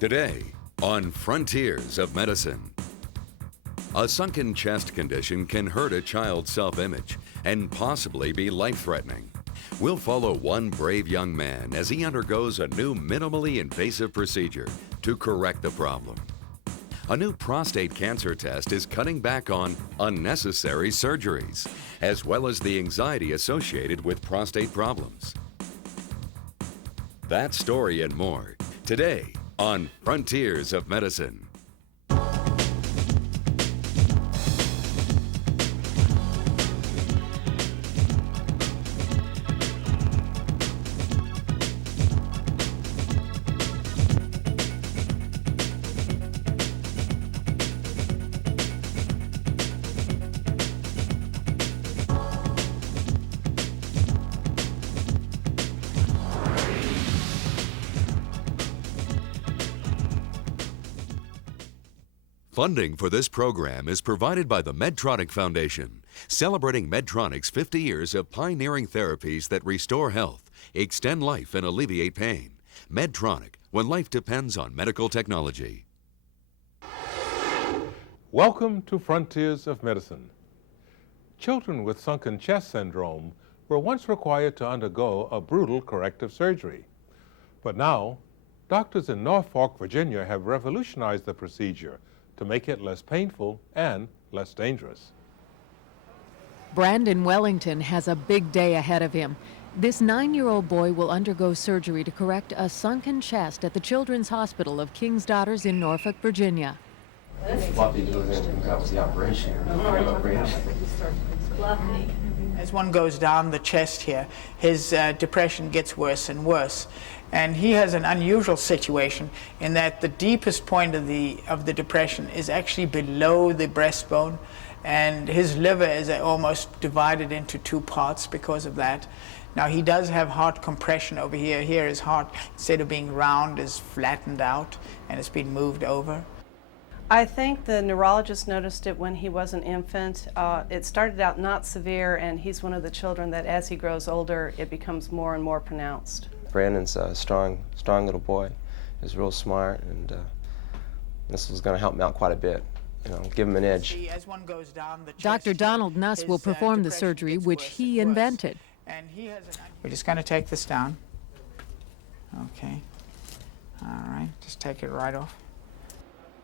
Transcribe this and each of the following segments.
Today on Frontiers of Medicine. A sunken chest condition can hurt a child's self-image and possibly be life-threatening. We'll follow one brave young man as he undergoes a new minimally invasive procedure to correct the problem. A new prostate cancer test is cutting back on unnecessary surgeries, as well as the anxiety associated with prostate problems. That story and more, today on Frontiers of Medicine. Funding for this program is provided by the Medtronic Foundation, celebrating Medtronic's 50 years of pioneering therapies that restore health, extend life, and alleviate pain. Medtronic, when life depends on medical technology. Welcome to Frontiers of Medicine. Children with sunken chest syndrome were once required to undergo a brutal corrective surgery. But now, doctors in Norfolk, Virginia have revolutionized the procedure to make it less painful and less dangerous. Brandon Wellington has a big day ahead of him. This 9-year-old boy will undergo surgery to correct a sunken chest at the Children's Hospital of King's Daughters in Norfolk, Virginia. Fluffy goes in and comes out with the operation. As one goes down the chest here, his depression gets worse and worse. And he has an unusual situation in that the deepest point of the depression is actually below the breastbone, and his liver is almost divided into two parts because of that. Now he does have heart compression over here. Here his heart, instead of being round, is flattened out and it's been moved over. I think the neurologist noticed it when he was an infant. It started out not severe, and he's one of the children that as he grows older, it becomes more and more pronounced. Brandon's a strong little boy. He's real smart, and this was going to help him out quite a bit. Give him an edge. As one goes down the chest, Dr. Donald Nuss will perform the surgery, which he invented. And we're just going to take this down. Okay. All right, just take it right off.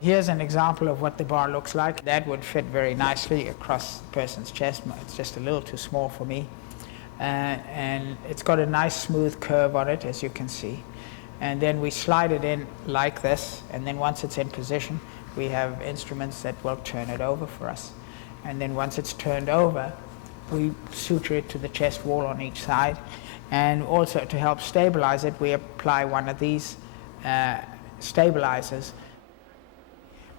Here's an example of what the bar looks like. That would fit very nicely across the person's chest. It's just a little too small for me. And it's got a nice smooth curve on it, as you can see. And then we slide it in like this, and then once it's in position, we have instruments that will turn it over for us. And then once it's turned over, we suture it to the chest wall on each side. And also to help stabilize it, we apply one of these stabilizers.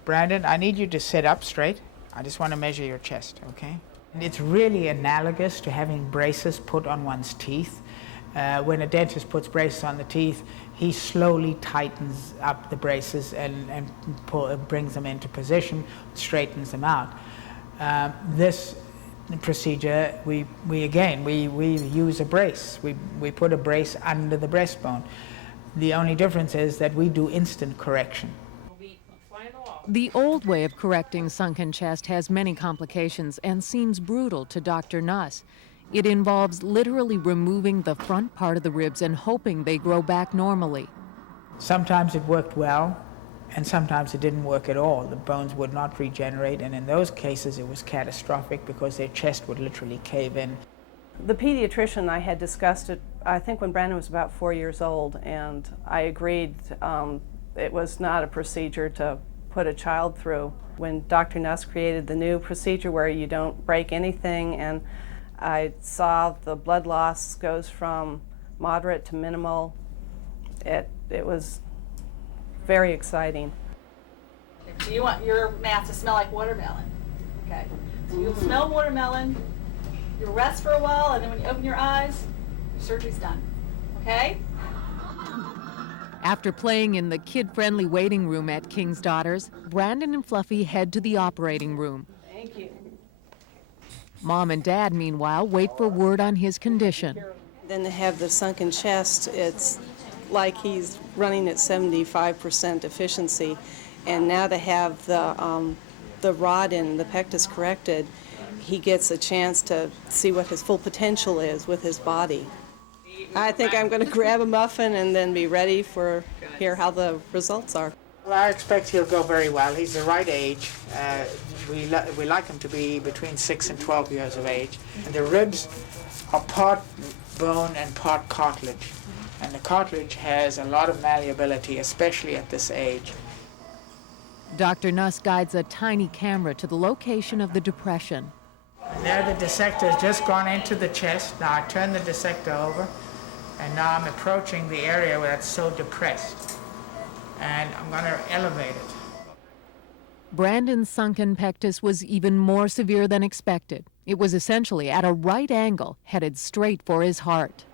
Brandon, I need you to sit up straight. I just want to measure your chest, okay? And it's really analogous to having braces put on one's teeth. When a dentist puts braces on the teeth, he slowly tightens up the braces and brings them into position, straightens them out. This procedure, we use a brace. We put a brace under the breastbone. The only difference is that we do instant correction. The old way of correcting sunken chest has many complications and seems brutal to Dr. Nuss. It involves literally removing the front part of the ribs and hoping they grow back normally. Sometimes it worked well, and sometimes it didn't work at all. The bones would not regenerate, and in those cases it was catastrophic because their chest would literally cave in. The pediatrician and I had discussed it, I think when Brandon was about 4 years old, and I agreed it was not a procedure to put a child through. When Dr. Nuss created the new procedure where you don't break anything, and I saw the blood loss goes from moderate to minimal, it was very exciting. So you want your mouth to smell like watermelon. Okay. So you'll smell watermelon, you'll rest for a while, and then when you open your eyes, your surgery's done. Okay? After playing in the kid-friendly waiting room at King's Daughters, Brandon and Fluffy head to the operating room. Thank you. Mom and Dad, meanwhile, wait for word on his condition. Then to have the sunken chest, it's like he's running at 75% efficiency, and now to have the rod in the pectus corrected, he gets a chance to see what his full potential is with his body. I think I'm going to grab a muffin and then be ready for hear how the results are. Well, I expect he'll go very well. He's the right age. We like him to be between 6 and 12 years of age. And the ribs are part bone and part cartilage. And the cartilage has a lot of malleability, especially at this age. Dr. Nuss guides a tiny camera to the location of the depression. And there the dissector has just gone into the chest. Now I turn the dissector over, and now I'm approaching the area where it's so depressed. And I'm going to elevate it. Brandon's sunken pectus was even more severe than expected. It was essentially at a right angle, headed straight for his heart.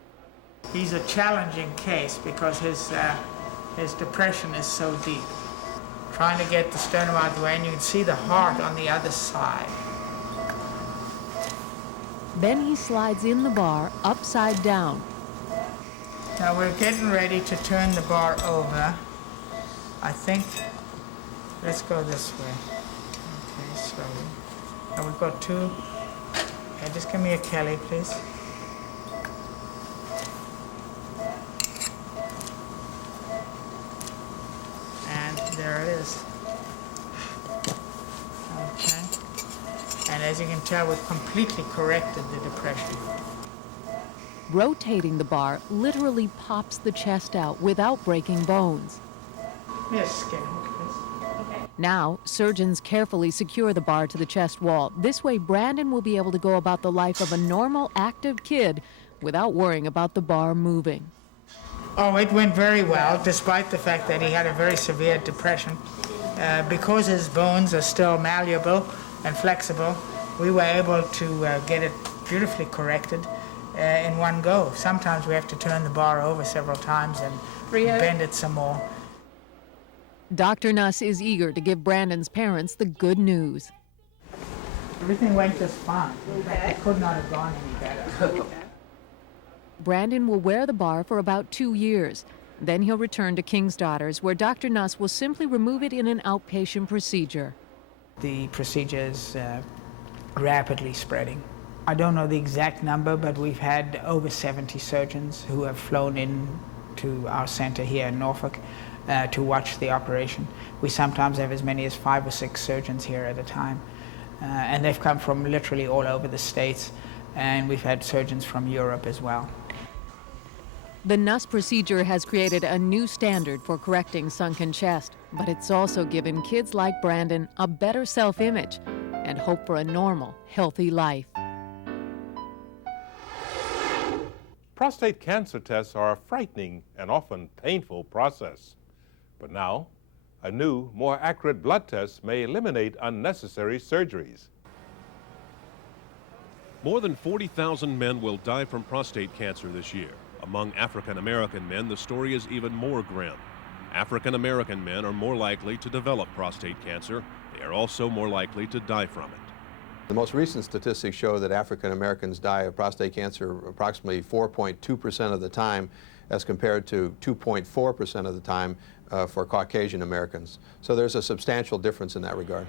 He's a challenging case because his depression is so deep. Trying to get the sternum out of the way, and you can see the heart on the other side. Then he slides in the bar upside down. Now we're getting ready to turn the bar over. I think, let's go this way. Okay, slowly. Now we've got two. Okay, just give me a Kelly, please. And there it is. Okay. And as you can tell, we've completely corrected the depression. Rotating the bar literally pops the chest out without breaking bones. Yes, skin hook, please. Okay. Now, surgeons carefully secure the bar to the chest wall. This way, Brandon will be able to go about the life of a normal, active kid without worrying about the bar moving. Oh, it went very well, despite the fact that he had a very severe depression. Because his bones are still malleable and flexible, we were able to get it beautifully corrected in one go. Sometimes we have to turn the bar over several times and bend it some more. Dr. Nuss is eager to give Brandon's parents the good news. Everything went just fine. In fact, it could not have gone any better. Brandon will wear the bar for about 2 years. Then he'll return to King's Daughters, where Dr. Nuss will simply remove it in an outpatient procedure. The procedure is rapidly spreading. I don't know the exact number, but we've had over 70 surgeons who have flown in to our center here in Norfolk to watch the operation. We sometimes have as many as 5 or 6 surgeons here at a time. And they've come from literally all over the States, and we've had surgeons from Europe as well. The Nuss procedure has created a new standard for correcting sunken chest, but it's also given kids like Brandon a better self-image and hope for a normal, healthy life. Prostate cancer tests are a frightening and often painful process. But now, a new, more accurate blood test may eliminate unnecessary surgeries. More than 40,000 men will die from prostate cancer this year. Among African American men, the story is even more grim. African American men are more likely to develop prostate cancer. They are also more likely to die from it. The most recent statistics show that African Americans die of prostate cancer approximately 4.2% of the time, as compared to 2.4% of the time for Caucasian Americans. So there's a substantial difference in that regard.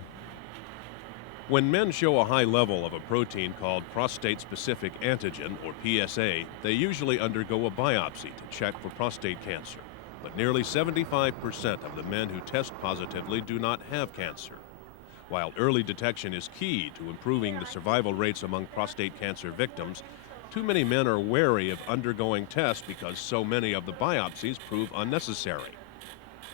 When men show a high level of a protein called prostate-specific antigen, or PSA, they usually undergo a biopsy to check for prostate cancer. But nearly 75% of the men who test positively do not have cancer. While early detection is key to improving the survival rates among prostate cancer victims, too many men are wary of undergoing tests because so many of the biopsies prove unnecessary.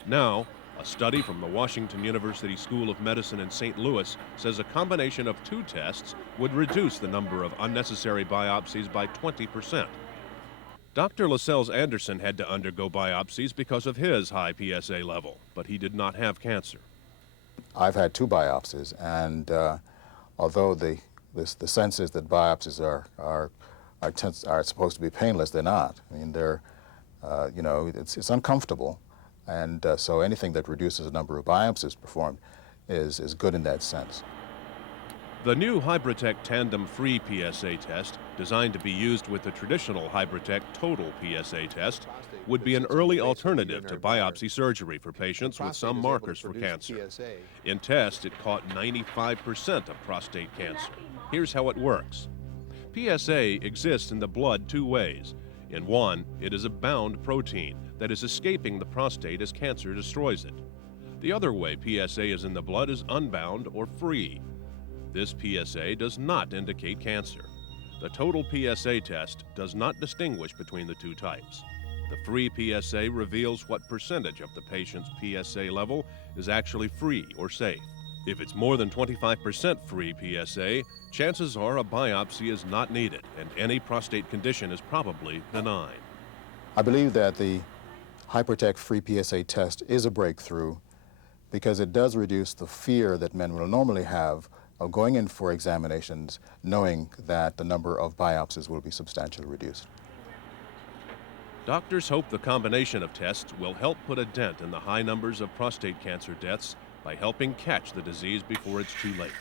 Now, a study from the Washington University School of Medicine in St. Louis says a combination of 2 tests would reduce the number of unnecessary biopsies by 20%. Dr. Lascelles Anderson had to undergo biopsies because of his high PSA level, but he did not have cancer. I've had 2 biopsies, and although the sense is that biopsies are supposed to be painless, they're not. I mean, they're, you know, it's uncomfortable. And so anything that reduces the number of biopsies performed is good in that sense. The new Hybratech Tandem Free PSA test, designed to be used with the traditional Hybratech Total PSA test, would be an early alternative to biopsy surgery for patients with some markers for cancer. In tests, it caught 95% of prostate cancer. Here's how it works. PSA exists in the blood two ways. In one, it is a bound protein that is escaping the prostate as cancer destroys it. The other way PSA is in the blood is unbound or free. This PSA does not indicate cancer. The total PSA test does not distinguish between the two types. The free PSA reveals what percentage of the patient's PSA level is actually free or safe. If it's more than 25% free PSA, chances are a biopsy is not needed and any prostate condition is probably benign. I believe that the Hybratech Free PSA test is a breakthrough because it does reduce the fear that men will normally have of going in for examinations knowing that the number of biopsies will be substantially reduced. Doctors hope the combination of tests will help put a dent in the high numbers of prostate cancer deaths by helping catch the disease before it's too late.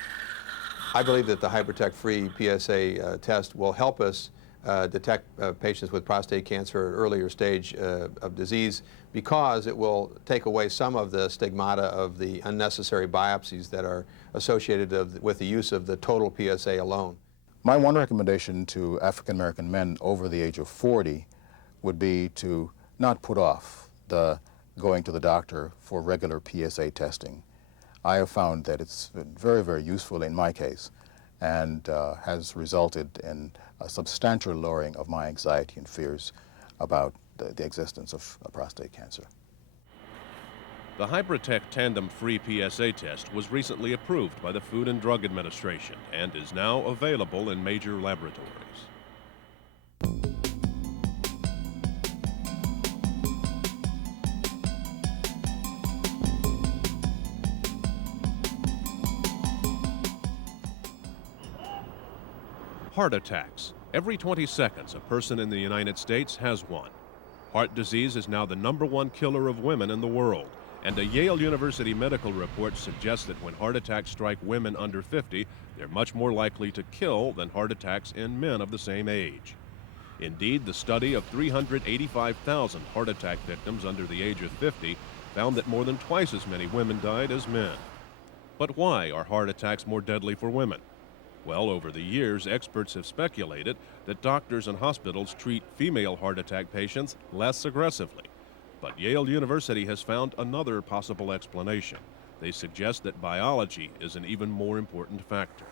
I believe that the Hybratech Free PSA test will help us detect patients with prostate cancer at an earlier stage of disease because it will take away some of the stigmata of the unnecessary biopsies that are associated with the use of the total PSA alone. My one recommendation to African American men over the age of 40 would be to not put off going to the doctor for regular PSA testing. I have found that it's been very, very useful in my case and has resulted in a substantial lowering of my anxiety and fears about the existence of prostate cancer. The Hybratech Tandem Free PSA test was recently approved by the Food and Drug Administration and is now available in major laboratories. Heart attacks. Every 20 seconds, a person in the United States has one. Heart disease is now the #1 killer of women in the world, and a Yale University medical report suggests that when heart attacks strike women under 50, they're much more likely to kill than heart attacks in men of the same age. Indeed, the study of 385,000 heart attack victims under the age of 50 found that more than twice as many women died as men. But why are heart attacks more deadly for women? Well, over the years, experts have speculated that doctors and hospitals treat female heart attack patients less aggressively. But Yale University has found another possible explanation. They suggest that biology is an even more important factor.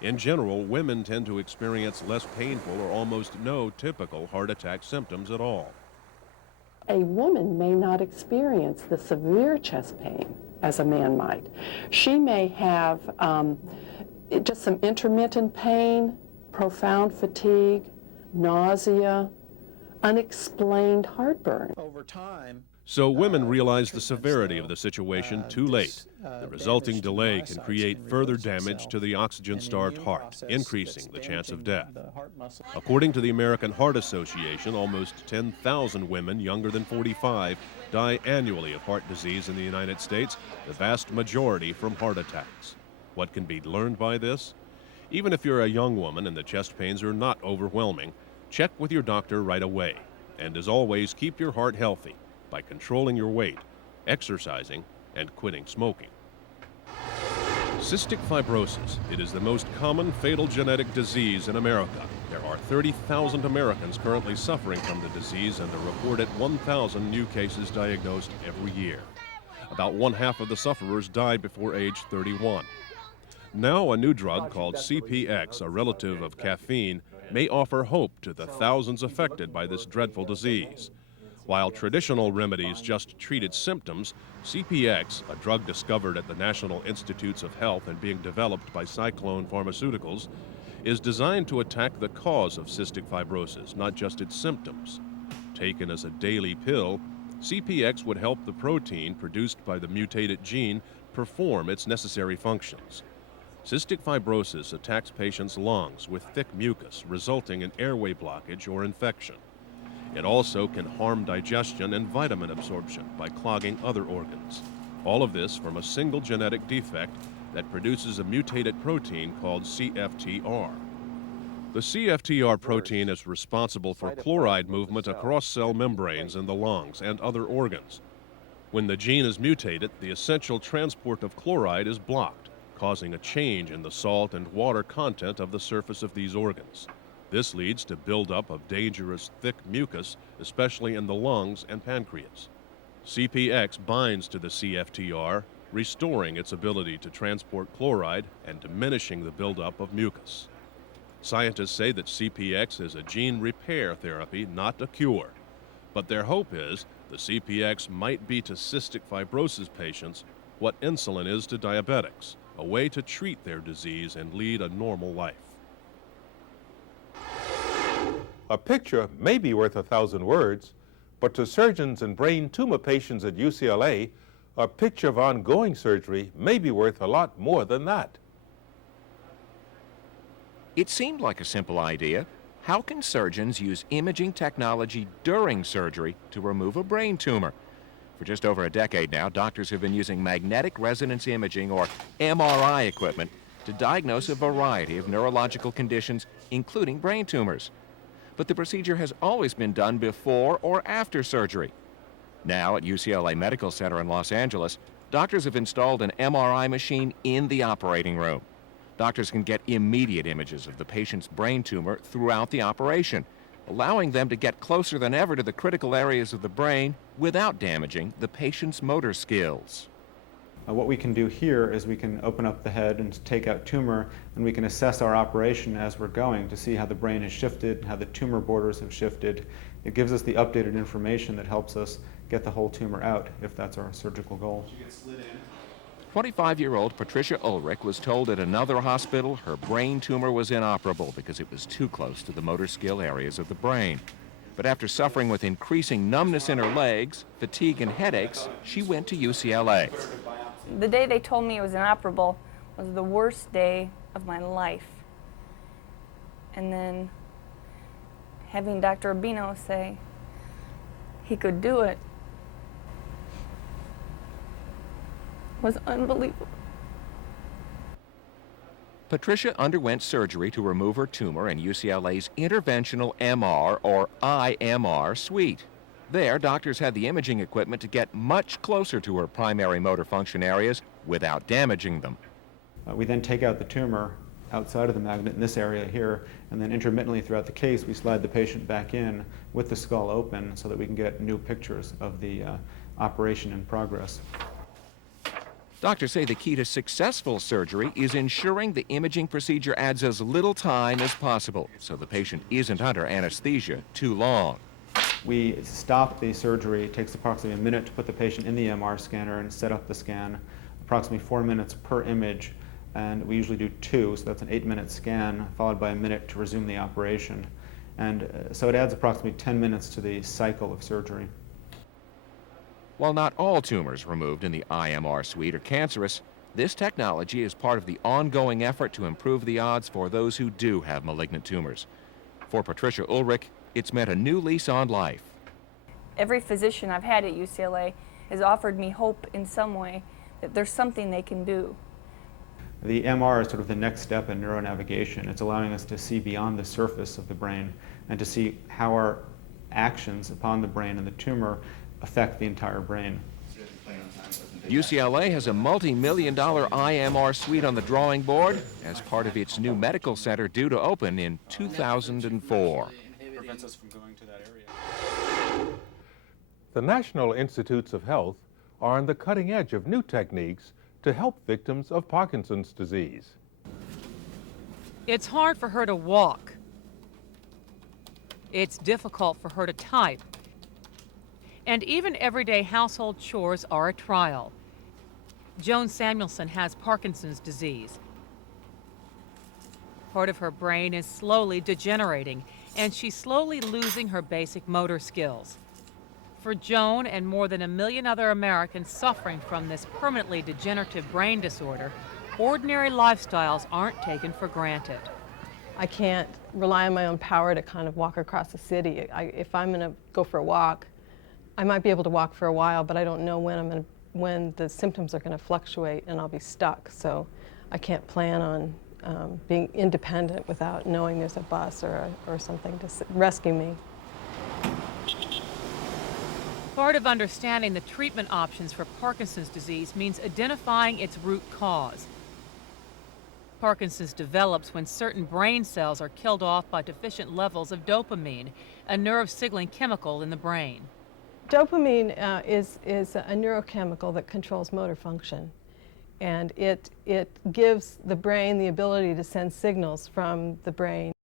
In general, women tend to experience less painful or almost no typical heart attack symptoms at all. A woman may not experience the severe chest pain as a man might. She may have just some intermittent pain, profound fatigue, nausea, unexplained heartburn. Over time, so women realize the severity of the situation too late. The resulting delay can create further damage to the oxygen-starved heart, increasing the chance of death. According to the American Heart Association, almost 10,000 women younger than 45 die annually of heart disease in the United States, the vast majority from heart attacks. What can be learned by this? Even if you're a young woman and the chest pains are not overwhelming, check with your doctor right away. And as always, keep your heart healthy by controlling your weight, exercising, and quitting smoking. Cystic fibrosis. It is the most common fatal genetic disease in America. There are 30,000 Americans currently suffering from the disease and a reported 1,000 new cases diagnosed every year. About 1/2 of the sufferers die before age 31. Now a new drug called CPX, a relative of caffeine, may offer hope to the thousands affected by this dreadful disease. While traditional remedies just treated symptoms, CPX, a drug discovered at the National Institutes of Health and being developed by Cyclone Pharmaceuticals, is designed to attack the cause of cystic fibrosis, not just its symptoms. Taken as a daily pill, CPX would help the protein produced by the mutated gene perform its necessary functions. Cystic fibrosis attacks patients' lungs with thick mucus, resulting in airway blockage or infection. It also can harm digestion and vitamin absorption by clogging other organs. All of this from a single genetic defect that produces a mutated protein called CFTR. The CFTR protein is responsible for chloride movement across cell membranes in the lungs and other organs. When the gene is mutated, the essential transport of chloride is blocked, causing a change in the salt and water content of the surface of these organs. This leads to buildup of dangerous thick mucus, especially in the lungs and pancreas. CPX binds to the CFTR, restoring its ability to transport chloride and diminishing the buildup of mucus. Scientists say that CPX is a gene repair therapy, not a cure. But their hope is the CPX might be to cystic fibrosis patients what insulin is to diabetics, a way to treat their disease and lead a normal life. A picture may be worth 1,000 words, but to surgeons and brain tumor patients at UCLA, a picture of ongoing surgery may be worth a lot more than that. It seemed like a simple idea. How can surgeons use imaging technology during surgery to remove a brain tumor? For just over a decade now, doctors have been using magnetic resonance imaging, or MRI equipment, to diagnose a variety of neurological conditions, including brain tumors. But the procedure has always been done before or after surgery. Now, at UCLA Medical Center in Los Angeles, doctors have installed an MRI machine in the operating room. Doctors can get immediate images of the patient's brain tumor throughout the operation, allowing them to get closer than ever to the critical areas of the brain without damaging the patient's motor skills. What we can do here is we can open up the head and take out tumor, and we can assess our operation as we're going to see how the brain has shifted, how the tumor borders have shifted. It gives us the updated information that helps us get the whole tumor out if that's our surgical goal. 25-year-old Patricia Ulrich was told at another hospital her brain tumor was inoperable because it was too close to the motor skill areas of the brain. But after suffering with increasing numbness in her legs, fatigue, and headaches, she went to UCLA. The day they told me it was inoperable was the worst day of my life. And then having Dr. Urbino say he could do it was unbelievable. Patricia underwent surgery to remove her tumor in UCLA's Interventional MR, or IMR, suite. There, doctors had the imaging equipment to get much closer to her primary motor function areas without damaging them. We then take out the tumor outside of the magnet in this area here, and then intermittently throughout the case we slide the patient back in with the skull open so that we can get new pictures of the operation in progress. Doctors say the key to successful surgery is ensuring the imaging procedure adds as little time as possible so the patient isn't under anesthesia too long. We stop the surgery. It takes approximately a minute to put the patient in the MR scanner and set up the scan, approximately 4 minutes per image, and we usually do 2, so that's an 8-minute scan followed by a minute to resume the operation. And so it adds approximately 10 minutes to the cycle of surgery. While not all tumors removed in the IMR suite are cancerous, this technology is part of the ongoing effort to improve the odds for those who do have malignant tumors. For Patricia Ulrich, it's meant a new lease on life. Every physician I've had at UCLA has offered me hope in some way that there's something they can do. The MR is sort of the next step in neuronavigation. It's allowing us to see beyond the surface of the brain and to see how our actions upon the brain and the tumor affect the entire brain. UCLA has a multi-million-dollar IMR suite on the drawing board as part of its new medical center due to open in 2004. The National Institutes of Health are on the cutting edge of new techniques to help victims of Parkinson's disease. It's hard for her to walk. It's difficult for her to type. And even everyday household chores are a trial. Joan Samuelson has Parkinson's disease. Part of her brain is slowly degenerating, and she's slowly losing her basic motor skills. For Joan and more than 1 million other Americans suffering from this permanently degenerative brain disorder, ordinary lifestyles aren't taken for granted. I can't rely on my own power to kind of walk across the city. If I'm going to go for a walk, I might be able to walk for a while, but I don't know when I'm going to when the symptoms are going to fluctuate and I'll be stuck. So I can't plan on being independent without knowing there's a bus or something to rescue me. Part of understanding the treatment options for Parkinson's disease means identifying its root cause. Parkinson's develops when certain brain cells are killed off by deficient levels of dopamine, a nerve-signaling chemical in the brain. Dopamine is a neurochemical that controls motor function, and it gives the brain the ability to send signals from the brain